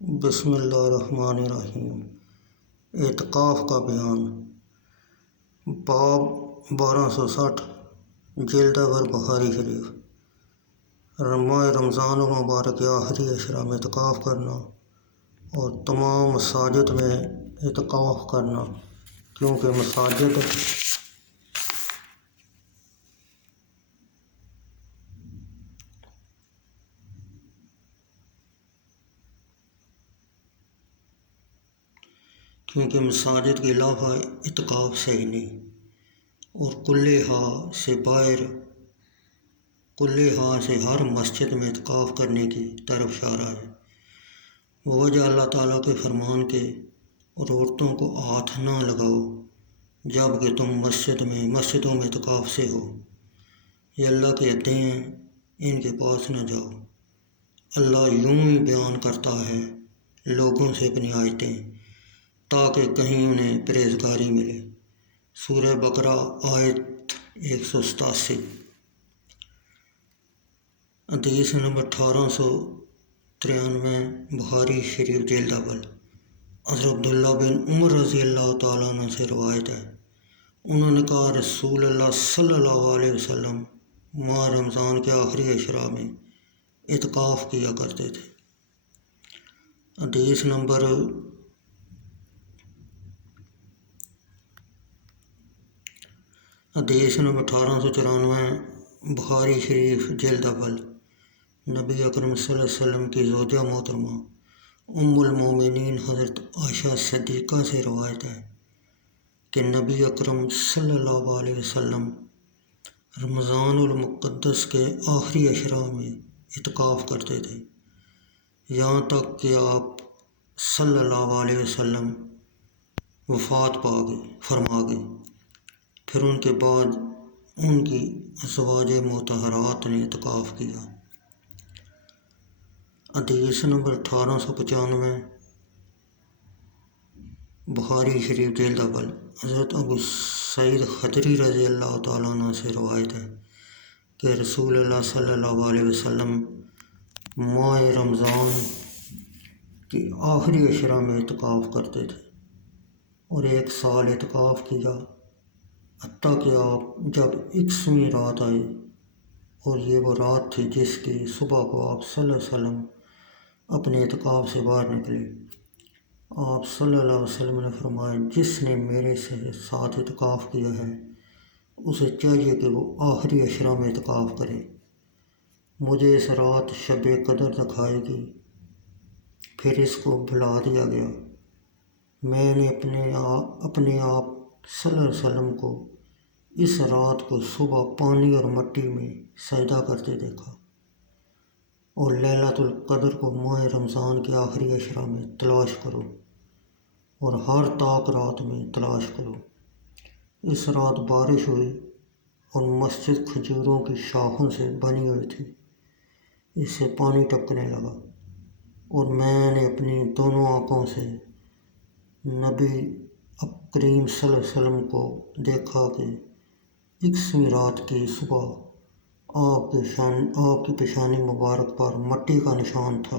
بسم اللہ الرحمن الرحیم۔ اعتکاف کا بیان۔ باب 1260 جلد اول بخاری شریف۔ ماہ رمضان المبارک کے آخری عشرہ میں اعتکاف کرنا اور تمام مساجد میں اعتکاف کرنا، کیونکہ مساجد کے علاوہ اعتکاف صحیح نہیں، اور کلے سے ہر مسجد میں اعتکاف کرنے کی طرف اشارہ ہے۔ وجہ اللہ تعالیٰ کے فرمان کے، اور عورتوں کو ہاتھ نہ لگاؤ جب کہ تم مسجدوں میں اعتکاف سے ہو، یہ اللہ کے عہدے ہیں، ان کے پاس نہ جاؤ۔ اللہ یوں ہی بیان کرتا ہے لوگوں سے اپنی آیتیں، تاکہ کہیں انہیں پرہیزگاری ملے۔ سورہ بقرہ آیت 187۔ حدیث نمبر 1893 بخاری شریف جلد اول۔ حضرت عبداللہ بن عمر رضی اللہ تعالیٰ عنہ سے روایت ہے، انہوں نے کہا رسول اللہ صلی اللہ علیہ وسلم ماہ رمضان کے آخری عشرہ میں اعتکاف کیا کرتے تھے۔ حدیث نمبر 1894 بخاری شریف جلد اول۔ نبی اکرم صلی اللہ علیہ وسلم کی زوجہ محترمہ ام المومنین حضرت عائشہ صدیقہ سے روایت ہے کہ نبی اکرم صلی اللہ علیہ وسلم رمضان المقدس کے آخری عشرہ میں اعتکاف کرتے تھے، یہاں تک کہ آپ صلی اللہ علیہ وسلم وفات فرما گئے۔ پھر ان کے بعد ان کی ازواج مطہرات نے اعتکاف کیا۔ حدیث نمبر 1895 بخاری شریف جلد اول۔ حضرت ابو سعید خدری رضی اللہ تعالیٰ عنہ سے روایت ہے کہ رسول اللہ صلی اللہ علیہ وسلم ماہ رمضان کی آخری عشرہ میں اعتکاف کرتے تھے، اور 1 سال اعتکاف کیا، حتیٰ کہ آپ جب 21ویں رات آئی، اور یہ وہ رات تھی جس کی صبح کو آپ صلی اللہ علیہ وسلم اپنے اعتکاف سے باہر نکلے۔ آپ صلی اللہ علیہ وسلم نے فرمایا، جس نے میرے ساتھ اعتکاف کیا ہے اسے چاہیے کہ وہ آخری عشرہ میں اعتکاف کرے۔ مجھے اس رات شب قدر دکھائی گئی، پھر اس کو بھلا دیا گیا۔ میں نے اپنے آپ صلی اللہ علیہ وسلم کو اس رات کو صبح پانی اور مٹی میں سجدہ کرتے دیکھا، اور لیلۃ القدر کو ماہ رمضان کے آخری عشرہ میں تلاش کرو، اور ہر طاق رات میں تلاش کرو۔ اس رات بارش ہوئی اور مسجد کھجوروں کی شاخوں سے بنی ہوئی تھی، اس سے پانی ٹپکنے لگا، اور میں نے اپنی دونوں آنکھوں سے نبی کریم صلی اللہ علیہ وسلم کو دیکھا کہ 21ویں رات کی صبح آپ کی پیشانی مبارک پر مٹی کا نشان تھا۔